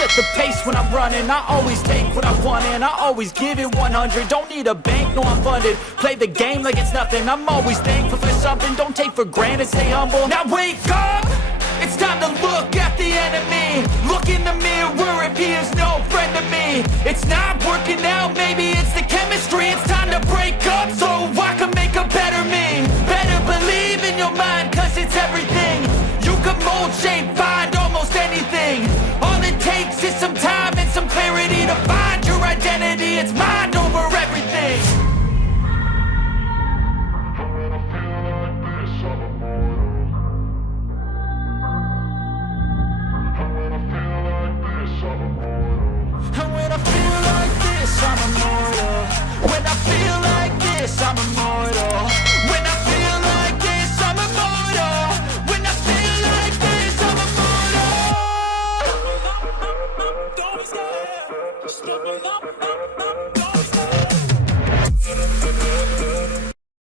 set the pace when I'm running. I always take what I want and I always give it 100. Don't need a bank, no I'm funded. Play the game like it's nothing. I'm always thankful for something. Don't take for granted, stay humble. Now wake up, it's time to look at the enemy. Look in the mirror if he is no friend to me. It's not working out, maybe it's the chemistry. It's time to break up so I can make a better me. Better believe in your mind, cause it's everything. You can mold, shape, find almost anything. All it takes is some time and some clarity to find your identity. It's mind over everything. And when I feel like this, I'm immortal. When I feel like this, I'm immortal. When I feel like this, I'm immortal. When I feel like this, I'm immortal. Don't be scared. Step it up.